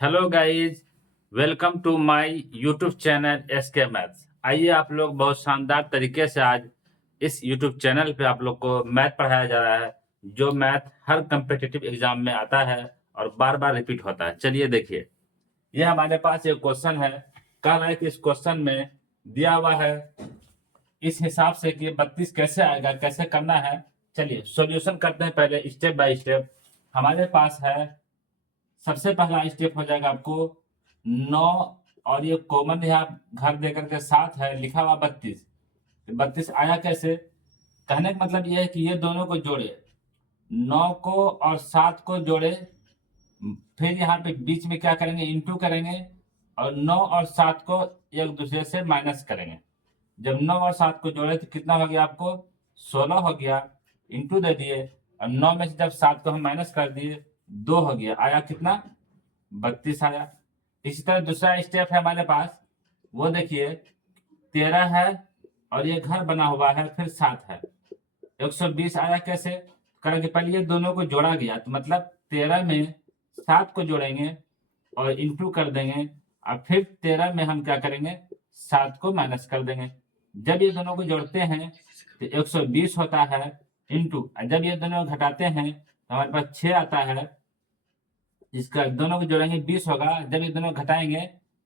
Hello guys, welcome to my YouTube channel SK maths. आइए आप लोग बहुत शानदार तरीके से आज इस यूट्यूब चैनल पे आप लोग को मैथ पढ़ाया जा रहा है, जो मैथ हर कम्पिटिटिव एग्जाम में आता है और बार बार रिपीट होता है। चलिए देखिए, ये हमारे पास एक क्वेश्चन है। कह रहा है कि इस क्वेश्चन में दिया हुआ है इस हिसाब से कि 32 कैसे आएगा, कैसे करना है। चलिए सॉल्यूशन करते हैं पहले स्टेप बाय स्टेप। हमारे पास है, सबसे पहला स्टेप हो जाएगा आपको 9, और ये कॉमन यहाँ घर दे करके 7 है, लिखा हुआ 32। 32 आया कैसे? कहने का मतलब ये है कि ये दोनों को जोड़े, 9 को और 7 को जोड़े, फिर यहाँ पे बीच में क्या करेंगे, इंटू करेंगे, और 9 और 7 को एक दूसरे से माइनस करेंगे। जब 9 और 7 को जोड़े तो कितना हो गया आपको, 16 हो गया। इंटू दे दिए, और 9 में से जब 7 को हम माइनस कर दिए 2 हो गया, आया कितना, 32 आया। इसी तरह दूसरा स्टेप है हमारे पास, वो देखिए 13 है और ये घर बना हुआ है, फिर 7 है, 120 आया कैसे? करेंगे पहले ये दोनों को जोड़ा गया, तो मतलब 13 में 7 को जोड़ेंगे और इंटू कर देंगे, और फिर 13 में हम क्या करेंगे, 7 को माइनस कर देंगे। जब ये दोनों को जोड़ते हैं तो 120 होता है, इंटू जब ये दोनों घटाते हैं तो हमारे पास 6 आता है। इसका दोनों को जोड़ेंगे 20 होगा, जब ये दोनों घटाएंगे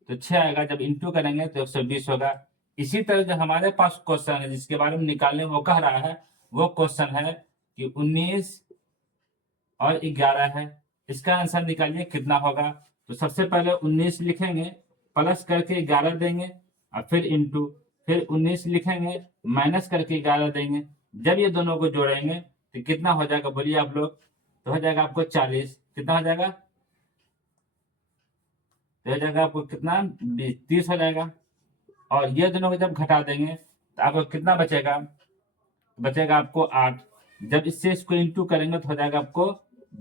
तो 6 आएगा, जब इंटू करेंगे तो 120 होगा। इसी तरह जो हमारे पास क्वेश्चन है जिसके बारे में निकालने वो कह रहा है, वो क्वेश्चन है कि 19 और 11 है, इसका आंसर निकालिए कितना होगा। तो सबसे पहले 19 लिखेंगे, प्लस करके 11 देंगे, और फिर इंटू, फिर 19 लिखेंगे, माइनस करके 11 देंगे। जब ये दोनों को जोड़ेंगे तो कितना हो जाएगा, बोलिए आप लोग। तो हो जाएगा आपको 40। कितना हो जाएगा, तो हो जाएगा आपको कितना, 30 हो जाएगा। और ये दोनों को जब घटा देंगे तो आपको कितना बचेगा, बचेगा आपको 8। जब इससे इसको इंटू करेंगे तो हो जाएगा आपको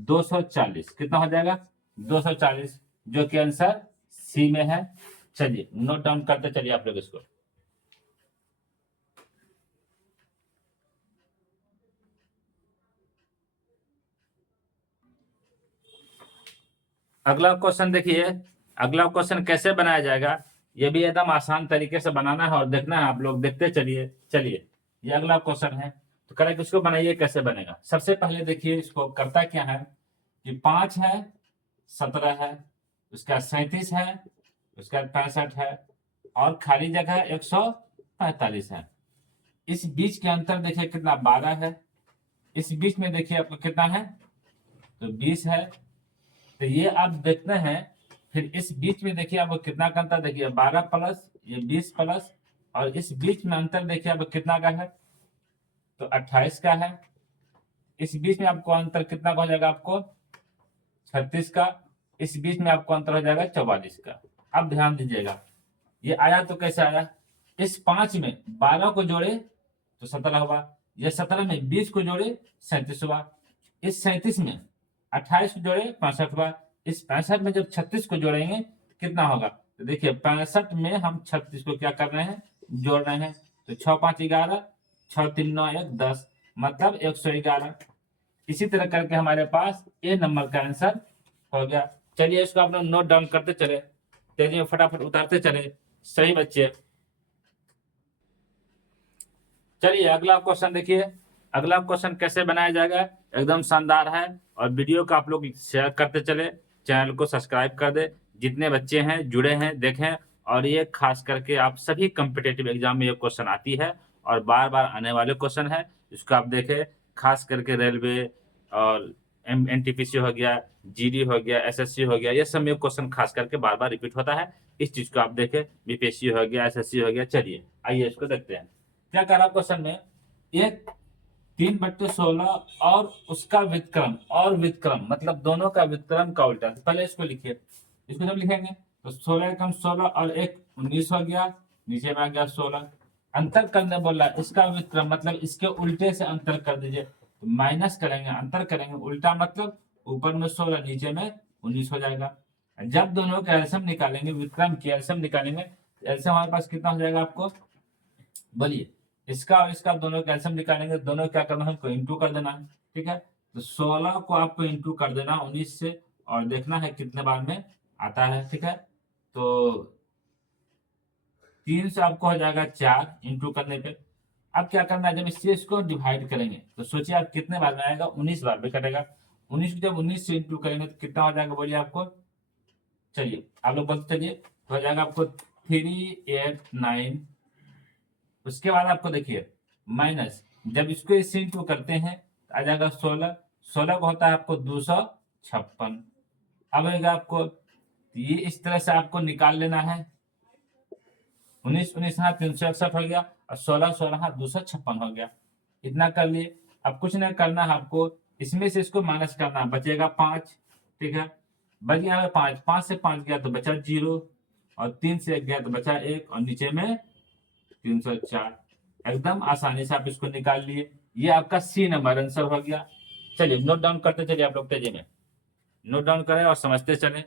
240। कितना हो जाएगा, 240, जो कि आंसर सी में है। चलिए नोट डाउन करते चलिए आप लोग इसको। अगला क्वेश्चन देखिए, अगला क्वेश्चन कैसे बनाया जाएगा, ये भी एकदम आसान तरीके से बनाना है और देखना है, आप लोग देखते चलिए। चलिए ये अगला क्वेश्चन है, तो करें कि इसको बनाइए, कैसे बनेगा। सबसे पहले देखिए इसको करता क्या है कि 5 है, 17 है, उसका 37 है, उसका 65 है, और खाली जगह 145 है। इस बीच के अंतर देखिए कितना, 12 है। इस बीच में देखिए आपको कितना है, तो 20 है। तो ये आप देखते हैं, फिर इस बीच में देखिए आपको कितना का अंतर, देखिए 12 प्लस ये 20 प्लस, और इस बीच में अंतर देखिए आपको कितना का है, तो 28 का है। इस बीच में आपको अंतर कितना का हो जाएगा, आपको 36 का। इस बीच में आपको अंतर हो जाएगा 44 का। अब ध्यान दीजिएगा, ये आया तो कैसे आया, इस 5 में 12 को जोड़े तो 17 हुआ, ये 17 में 20 को जोड़े 37 हुआ, इस 37 में 28 को जोड़े 65 हुआ, इस 65 में जब 36 को जोड़ेंगे तो कितना होगा, तो देखिए 65 में हम 36 को क्या कर रहे हैं, जोड़ रहे हैं। तो 6 5 11, 6 3 9 1 10, मतलब 111। इसी तरह करके हमारे पास ए नंबर का आंसर हो गया। चलिए इसको आप लोग नोट डाउन करते चले, तेजी में फटाफट उतारते चले, सही बच्चे। चलिए अगला क्वेश्चन देखिए, अगला क्वेश्चन कैसे बनाया जाएगा, एकदम शानदार है। और वीडियो को आप लोग शेयर करते चले, चैनल को सब्सक्राइब कर दे, जितने बच्चे हैं जुड़े हैं देखें। और ये खास करके आप सभी कम्पिटेटिव एग्जाम में ये क्वेश्चन आती है और बार बार आने वाले क्वेश्चन है, इसको आप देखें। खास करके रेलवे और एनटीपीसी हो गया, जीडी हो गया, एसएससी हो गया, ये सब में क्वेश्चन खास करके बार बार रिपीट होता है। इस चीज को आप देखें, बीपीएससी हो गया, एसएससी हो गया। चलिए आइए इसको देखते हैं क्या कह रहा क्वेश्चन में। एक 3/16 और उसका व्युत्क्रम, और व्युत्क्रम मतलब दोनों का व्युत्क्रम का उल्टा। तो पहले इसको लिखिए, इसको जब लिखेंगे तो 16 कम 16 और 1 19 हो गया, नीचे में आ गया 16। अंतर करने बोला, इसका व्युत्क्रम मतलब इसके उल्टे से अंतर कर दीजिए, तो माइनस करेंगे, अंतर करेंगे, उल्टा मतलब ऊपर में 16 नीचे में 19 हो जाएगा। जब दोनों का एलसीएम निकालेंगे, व्युत्क्रम की एलसीएम निकालेंगे, एलसीएम हमारे पास कितना हो जाएगा आपको, बोलिए। इसका और इसका दोनों कैल्शियम निकालेंगे, दोनों क्या करना है, हमको इंटू कर देना है। ठीक है, तो 16 को आपको इंटू कर देना 19 से, और देखना है कितने बार में आता है, ठीक है। तो 3 से आपको हो जाएगा 4 इंटू करने पे। अब क्या करना है, जब इससे इसको डिवाइड करेंगे तो सोचिए आप कितने बार में आएगा, 19 बार में कटेगा। 19 जब 19 से इंटू करेंगे तो कितना हो जाएगा बोलिए आपको, चलिए आप लोग बोलते चलिए, तो हो जाएगा आपको 389। उसके बाद आपको देखिए माइनस, जब इसको इससे इंटू करते हैं तो आ जाएगा 16। 16 को होता है आपको 256। अब आएगा आपको ये इस तरह से आपको निकाल लेना है। 19 19 हाँ 361 हो गया, और 16 16 हाँ 256 हो गया। इतना कर लिए। अब कुछ नहीं करना है आपको, इसमें से इसको माइनस करना है, बचेगा 5, ठीक है। बच गया 5, 5 से 5 गया तो बचा 0, और 3 से 1 गया तो बचा 1, और नीचे में 304। एकदम आसानी से आप इसको निकाल लिए। ये आपका सी नंबर आंसर हो गया। चलिए नोट डाउन करते चलिए आप लोग तेजी में, नोट डाउन करें और समझते चलें।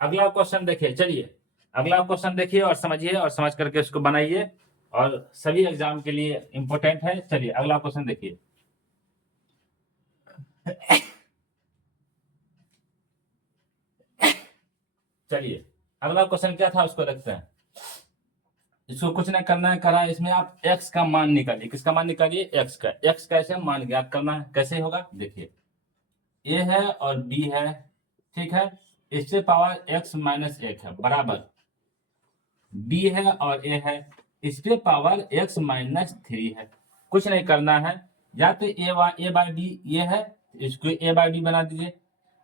अगला क्वेश्चन देखिए, चलिए अगला क्वेश्चन देखिए और समझिए, और समझ करके इसको बनाइए, और सभी एग्जाम के लिए इंपॉर्टेंट है। चलिए अगला क्वेश्चन देखिए। चलिए अगला क्वेश्चन क्या था उसको देखते हैं। इसको कुछ नहीं करना है, करा इसमें आप x का मान निकालिए। किसका मान निकालिए, x का। x का ऐसे मान ज्ञात करना है, कैसे होगा देखिए, a है और b है, ठीक है। इससे पावर x माइनस 1 है बराबर, b है और a है, इस पे पावर x माइनस 3 है। कुछ नहीं करना है, या तो a बाई बी ये है, इसको a बाई बी बना दीजिए,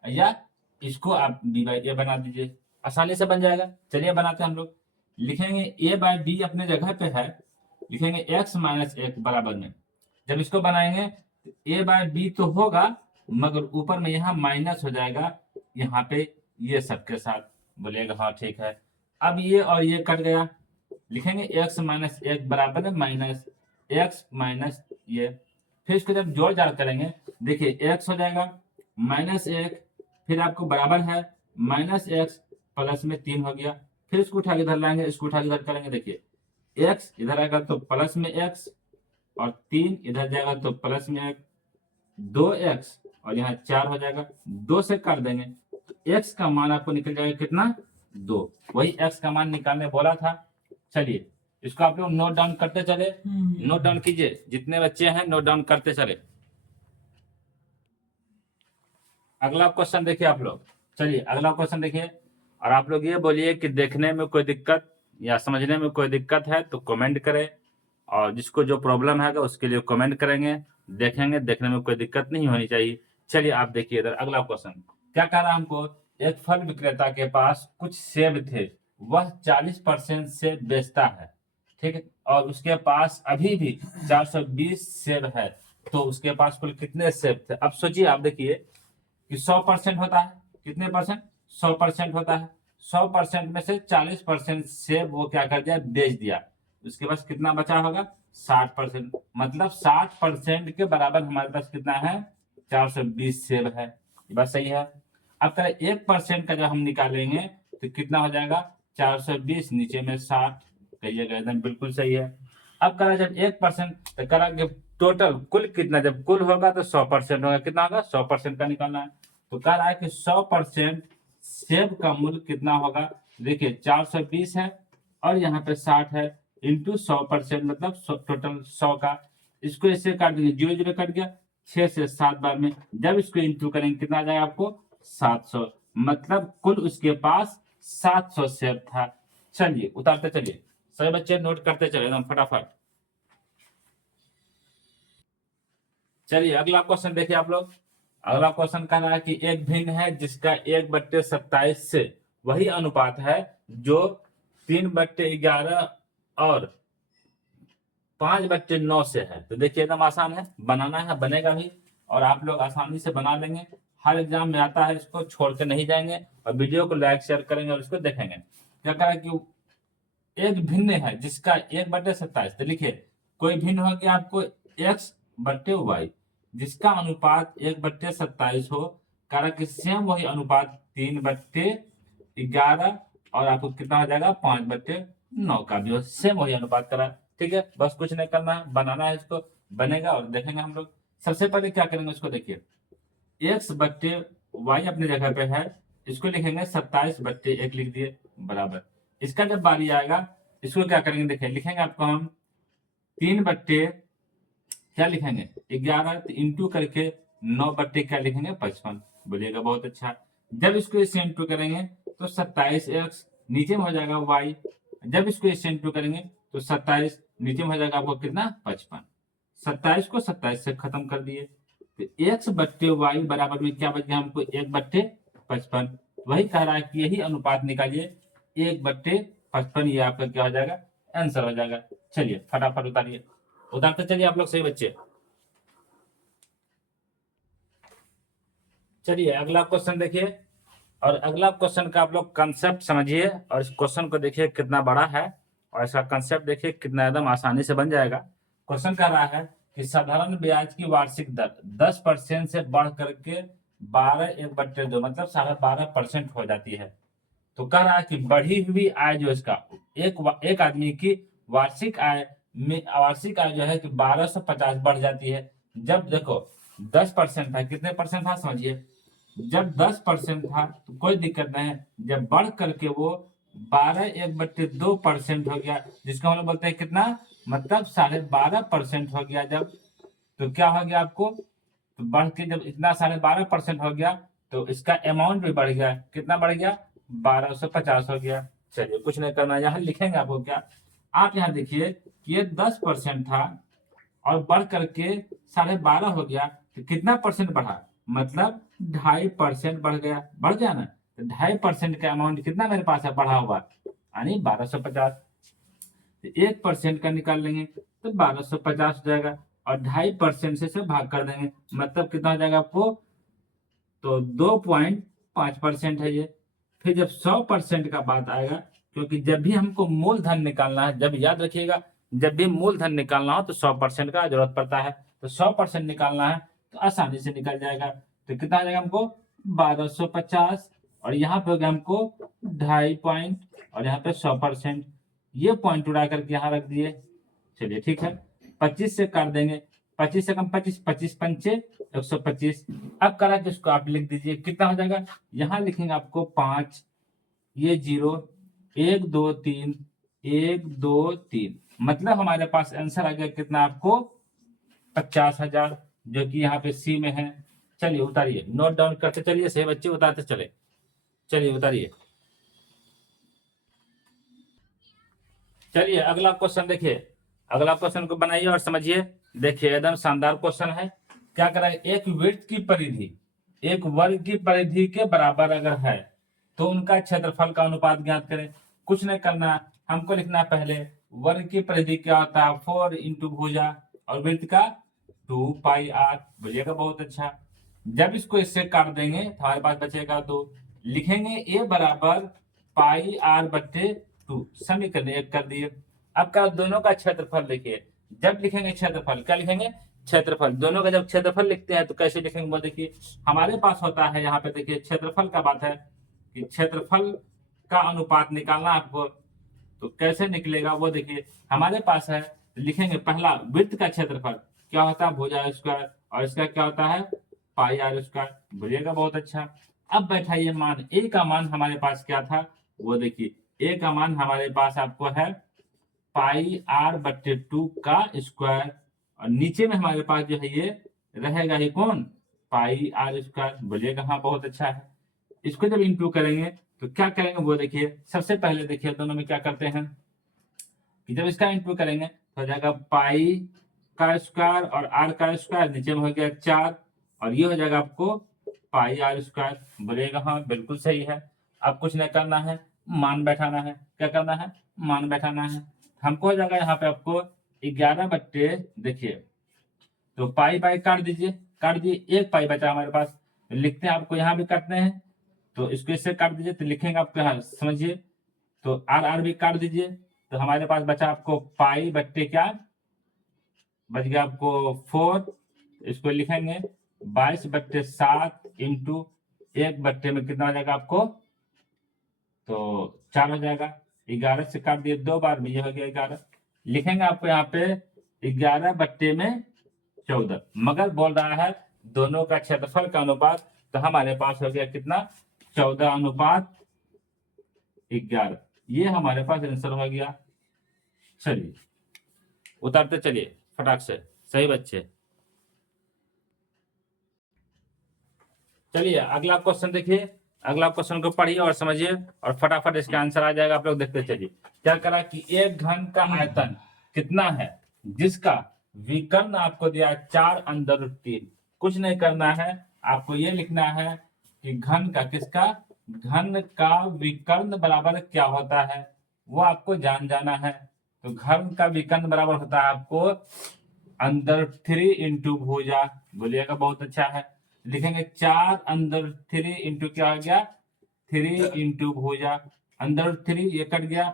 या इसको आप b बाई ए बना दीजिए, आसानी से बन जाएगा। चलिए बनाते हैं हम लोग। लिखेंगे a बाई बी अपने जगह पे है, लिखेंगे x माइनस 1 बराबर में। जब इसको बनाएंगे तो a बाई बी तो होगा, मगर ऊपर में यहाँ माइनस हो जाएगा, यहाँ पे ये सबके साथ। बोलिएगा हाँ ठीक है। अब ये और ये कट गया, लिखेंगे x माइनस 1 बराबर है माइनस x माइनस ये। फिर इसको जब जोड़ जाड़ करेंगे, देखिए x हो जाएगा माइनस 1, फिर आपको बराबर है माइनस x प्लस में 3 हो गया। फिर इसको उठा के इधर लाएंगे, इसको उठा के इधर करेंगे, देखिए x इधर आएगा तो प्लस में x, और 3 इधर जाएगा तो प्लस में 1, 2x, और यहाँ 4 हो जाएगा। 2 से काट देंगे तो x का मान आपको निकल जाएगा कितना, 2। वही x का मान निकालने बोला था। चलिए इसको आप लोग नोट डाउन करते चले, नोट डाउन कीजिए, जितने बच्चे हैं नोट डाउन करते चले। अगला क्वेश्चन देखिए आप लोग। चलिए अगला क्वेश्चन देखिए, और आप लोग ये बोलिए कि देखने में कोई दिक्कत या समझने में कोई दिक्कत है तो कमेंट करें, और जिसको जो प्रॉब्लम है उसके लिए कमेंट करेंगे, देखेंगे, देखने में कोई दिक्कत नहीं होनी चाहिए। चलिए आप देखिए इधर अगला क्वेश्चन क्या कह रहा है हमको। एक फल विक्रेता के पास कुछ सेब थे, वह 40% सेब बेचता है, ठीक है, और उसके पास अभी भी 420 सेब है, तो उसके पास कुल कितने सेब थे। अब सोचिए आप देखिए कि 100% होता है, कितने परसेंट, 100% होता है। 100% में से 40% सेब वो क्या कर दिया, बेच दिया, उसके पास कितना बचा होगा, 60%। मतलब 60% के बराबर हमारे पास कितना है, 420 सेब है। ये बात सही है। अब करें 1% का जब हम निकालेंगे तो कितना हो जाएगा, 420 नीचे में 60, कहिएगा एकदम बिल्कुल सही है। अब करा जब 1% तो करा टोटल कुल कितना, जब कुल होगा तो 100% होगा, कितना होगा, 100% का निकालना है। तो कह रहा है कि 100% सेब का मूल्य कितना होगा। देखिए 420 है और यहाँ पे 60 है, इंटू 100%, मतलब टोटल 100 का। इसको इससे काट दीजिए, 0 0 कट गया, 6 से 7 बार में जब इसको इंटू करेंगे कितना आ जाएगा आपको, 700। मतलब कुल उसके पास 700 सेब था। चलिए उतारते चलिए, सभी बच्चे नोट करते चले एकदम फटाफट। चलिए अगला क्वेश्चन देखिए आप लोग। अगला क्वेश्चन कह रहा है कि एक भिन्न है जिसका 1/27 से वही अनुपात है जो 3/11 और 5/9 से है। तो देखिए एकदम आसान है, बनाना है, बनेगा भी, और आप लोग आसानी से बना लेंगे। हर एग्जाम में आता है, इसको छोड़ के नहीं जाएंगे, और वीडियो को लाइक शेयर करेंगे और इसको देखेंगे। क्या कह रहा है कि एक भिन्न है जिसका 1/27, तो लिखिए कोई भिन्न हो गया आपको x/y, जिसका अनुपात 1/27 हो, कारण कि सेम वही अनुपात 3/11 और आपको कितना हो जाएगा 5/9 का भी हो, सेम वही अनुपात करा। ठीक है, बस कुछ नहीं करना है, बनाना है, इसको बनेगा और देखेंगे हम लोग। सबसे पहले क्या करेंगे उसको देखिए, x/y y अपनी जगह पे है, इसको लिखेंगे 27/1 लिख दिए बराबर। इसका जब बारी आएगा इसको क्या करेंगे, देखिए लिखेंगे आपको हम 3 बट्टे क्या लिखेंगे 11 इंटू करके 9 बट्टे क्या लिखेंगे 55। बोलिएगा बहुत अच्छा। जब इसको इससे इंटू करेंगे तो 27x नीचे में हो जाएगा y। जब इसको इससे इंटू करेंगे तो 27 नीचे में हो जाएगा आपको कितना 55। 27 को 27 से खत्म कर दिए तो x बट्टे y बराबर में क्या बच गया हमको 1/55। वही कह रहा है कि यही अनुपात निकालिए 1/55, ये आपका क्या हो जाएगा आंसर हो जाएगा। चलिए फटाफट उतारिए, उतारते चलिए आप लोग सही बच्चे। चलिए अगला क्वेश्चन देखिए, और अगला क्वेश्चन का आप लोग कंसेप्ट समझिए और इस क्वेश्चन को देखिए कितना बड़ा है और इसका कंसेप्ट देखिए कितना एकदम आसानी से बन जाएगा। क्वेश्चन कह रहा है कि साधारण ब्याज की वार्षिक दर 10% से बढ़ करके 12/1/2 मतलब 12.5% हो जाती है। तो कह रहा है कि बढ़ी हुई आय जो इसका एक आदमी की वार्षिक आय जो है कि 1250 बढ़ जाती है। जब देखो 10% था, कितने परसेंट था समझिए, जब 10% था तो कोई दिक्कत नहीं है, जब बढ़ करके वो 12/1/2% हो गया, जिसको हम लोग बोलते हैं कितना मतलब 12.5% हो गया जब, तो क्या हो गया आपको, तो बढ़ के जब इतना 12.5% हो गया तो इसका अमाउंट भी बढ़ गया, कितना बढ़ गया 1250 हो गया। चलिए कुछ नहीं करना, यहाँ लिखेंगे आपको क्या, आप यहाँ देखिए कि ये 10% था और बढ़ करके 12.5 हो गया तो कितना परसेंट बढ़ा, मतलब 2.5% बढ़ गया ना। तो 2.5% का अमाउंट कितना मेरे पास है बढ़ा हुआ, यानी 1250। तो 1% का निकाल लेंगे तो 1250 हो जाएगा और 2.5% से भाग कर देंगे, मतलब कितना हो जाएगा आपको, तो 2.5% है ये। फिर जब 100% का बात आएगा, क्योंकि जब भी हमको मूलधन निकालना है, जब याद रखिएगा जब भी मूलधन निकालना हो तो 100% का जरूरत पड़ता है, तो 100% निकालना है तो आसानी से निकल जाएगा। तो कितना आ जाएगा हमको 1250 और यहाँ पे हो गया हमको 2.5 पॉइंट और यहाँ पे 100%, ये पॉइंट उड़ा करके यहाँ रख दिए। चलिए ठीक है, 25 से काट देंगे, 25 से कम 25, 25 पंचे 125। अब करा कि इसको आप लिख दीजिए कितना हो जाएगा, यहाँ लिखेंगे आपको 5, ये 0, 1 2 3, 1 2 3, मतलब हमारे पास आंसर आ गया कितना आपको 50,000, जो कि यहाँ पे सी में है। चलिए उतारिए, नोट डाउन करते चलिए सही बच्चे, उतारते चले, चलिए उतारिए। चलिए अगला क्वेश्चन देखिए, अगला क्वेश्चन को बनाइए और समझिए। देखिए एकदम शानदार क्वेश्चन है। क्या करा है, एक वृत्त की परिधि एक वर्ग की परिधि के बराबर अगर है तो उनका क्षेत्रफल का अनुपात ज्ञात करें। कुछ नहीं करना, हमको लिखना पहले वर्ग की परिधि क्या होता है 4 इंटू भुजा और वृत्त का 2πr। बोलिएगा बहुत अच्छा। जब इसको इससे काट देंगे तो हमारे पास बचेगा 2, लिखेंगे a बराबर πr/2, समीकरण 1 कर दिए। अब का दोनों का क्षेत्रफल देखिए, जब लिखेंगे क्षेत्रफल क्या लिखेंगे क्षेत्रफल, दोनों का जब क्षेत्रफल लिखते हैं तो कैसे लिखेंगे वो देखिए, हमारे पास होता है यहाँ पे देखिए क्षेत्रफल का बात है कि क्षेत्रफल का अनुपात निकालना आपको, तो कैसे निकलेगा वो देखिए, हमारे पास है लिखेंगे पहला वृत्त का क्षेत्रफल क्या होता है भुजा स्क्वायर और इसका क्या होता है πr²। बोलिएगा बहुत अच्छा। अब बैठाइए मान a का मान हमारे पास क्या था वो देखिए, a का मान हमारे पास आपको है πr/2 का स्क्वायर और नीचे में हमारे पास जो है ये रहेगा ही कौन πr²। बोलिएगा हाँ बहुत अच्छा है। इसको जब इंटू करेंगे तो क्या करेंगे वो देखिए, सबसे पहले देखिए दोनों में क्या करते हैं कि जब इसका इंटू करेंगे तो हो जाएगा पाई का स्क्वायर और आर का स्क्वायर, नीचे में हो गया 4 और ये हो जाएगा आपको πr²। बोलिएगा हाँ बिल्कुल सही है। अब कुछ नहीं करना है, मान बैठाना है। क्या करना है, मान बैठाना है। हमको हो जाएगा यहाँ पे आपको 11 बट्टे देखिए, तो पाई पाई काट दीजिए, काट दिए, एक पाई बचा हमारे पास, लिखते हैं आपको यहाँ भी काटते हैं तो इसको इससे काट दीजिए, तो लिखेंगे आपको यहाँ समझिए, तो आर आर भी काट दीजिए, तो हमारे पास बचा आपको पाई बट्टे क्या बच गया आपको 4, इसको लिखेंगे 22/7 इंटू 1/, में कितना हो जाएगा आपको, तो 4 हो जाएगा। 11 से काट दिए 2 बार में, ये हो गया 11। लिखेंगे आपको यहाँ पे 11/14, मगर बोल रहा है दोनों का क्षेत्रफल का अनुपात, तो हमारे पास हो गया कितना, 14:11। ये हमारे पास आंसर हो गया। चलिए उतारते चलिए फटाक से, सही बच्चे। चलिए अगला क्वेश्चन देखिए, अगला क्वेश्चन को पढ़िए और समझिए और फटाफट इसका आंसर आ जाएगा। आप लोग देखते चलिए क्या करा कि एक घन का आयतन कितना है जिसका विकर्ण आपको दिया 4√3। कुछ नहीं करना है, आपको ये लिखना है कि घन का, किसका, घन का विकर्ण बराबर क्या होता है वो आपको जान जाना है। तो घन का विकर्ण बराबर होता है आपको √3 इंटू भुजा, बोलिएगा बहुत अच्छा है। लिखेंगे 4√3 इंटू क्या हो गया, 3 इंटू भुजा, √3 ये कट गया,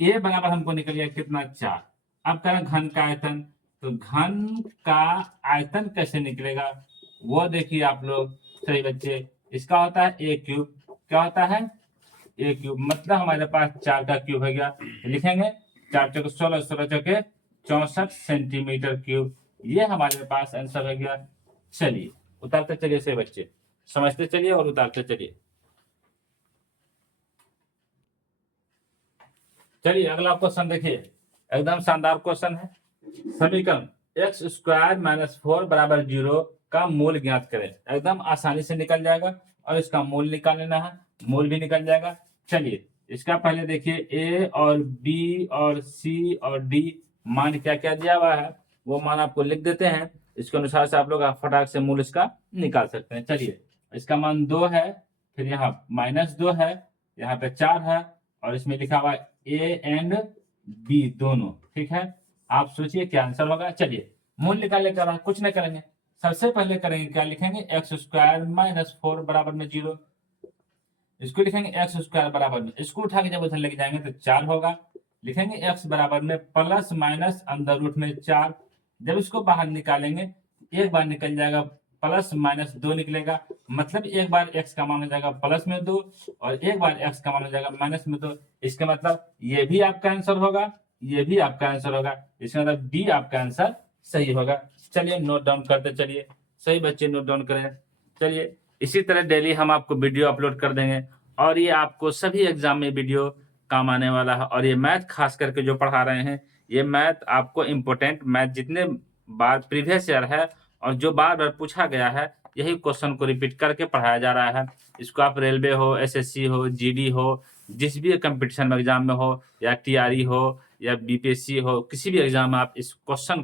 ये बराबर हमको निकल गया कितना, 4। अब करें घन का आयतन, तो घन का आयतन कैसे निकलेगा वो देखिए आप लोग, सही बच्चे। इसका होता है a क्यूब, क्या होता है, a क्यूब, मतलब हमारे पास 4 का क्यूब हो गया। लिखेंगे 4 चौके 16, 16 चौके 64 सेंटीमीटर क्यूब, ये हमारे पास आंसर हो गया। चलिए उतारते चलिए सही बच्चे, समझते चलिए और उतारते चलिए। चलिए अगला क्वेश्चन देखिए, एकदम शानदार क्वेश्चन है। समीकरण x² - 4 = 0 का मूल ज्ञात करें। एकदम आसानी से निकल जाएगा और इसका मूल निकाल लेना है, मूल भी निकल जाएगा। चलिए इसका पहले देखिए a और b और c और d मान क्या क्या दिया हुआ है वो मान आपको लिख देते हैं। इसके अनुसार से आप लोग फटाक से मूल इसका निकाल सकते हैं। चलिए इसका मान 2 है, फिर यहाँ -2 है, यहाँ पे 4 है और इसमें लिखा हुआ a एंड b दोनों, ठीक है। आप सोचिए क्या आंसर होगा। चलिए मूल निकालने का कुछ नहीं करेंगे, सबसे पहले करेंगे क्या, लिखेंगे x² - 4 बराबर में 0। इसको लिखेंगे x² बराबर में, इसको उठा के जब उधर लेके जाएंगे तो 4 होगा। लिखेंगे x बराबर में प्लस माइनस अंदर रूट में 4। जब इसको बाहर निकालेंगे एक बार निकल जाएगा प्लस माइनस 2 निकलेगा, मतलब एक बार x का मान हो जाएगा प्लस में 2 और एक बार x का मान हो जाएगा माइनस में 2। इसका मतलब ये भी आपका आंसर होगा, ये भी आपका आंसर होगा। इसका मतलब डी आपका आंसर सही होगा। चलिए नोट डाउन करते चलिए, सही बच्चे नोट डाउन करें। चलिए इसी तरह डेली हम आपको वीडियो अपलोड कर देंगे और ये आपको सभी एग्जाम में वीडियो काम आने वाला है। और ये मैथ खास करके जो पढ़ा रहे हैं, ये मैथ आपको इम्पोर्टेंट मैथ जितने बार प्रीवियस ईयर है और जो बार बार पूछा गया है, यही क्वेश्चन को रिपीट करके पढ़ाया जा रहा है। इसको आप रेलवे हो, एसएससी हो, जीडी हो, जिस भी कंपटीशन एग्जाम में हो, या टीआरई हो या बीपीएससी हो, किसी भी एग्जाम में आप इस क्वेश्चन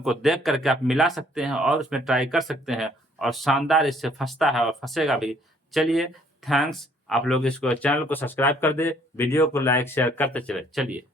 को देख करके आप मिला सकते हैं और उसमें ट्राई कर सकते हैं और शानदार इससे फंसता है और फंसेगा भी। चलिए थैंक्स, आप लोग इसको चैनल को सब्सक्राइब कर दे, वीडियो को लाइक शेयर करते चले। चलिए।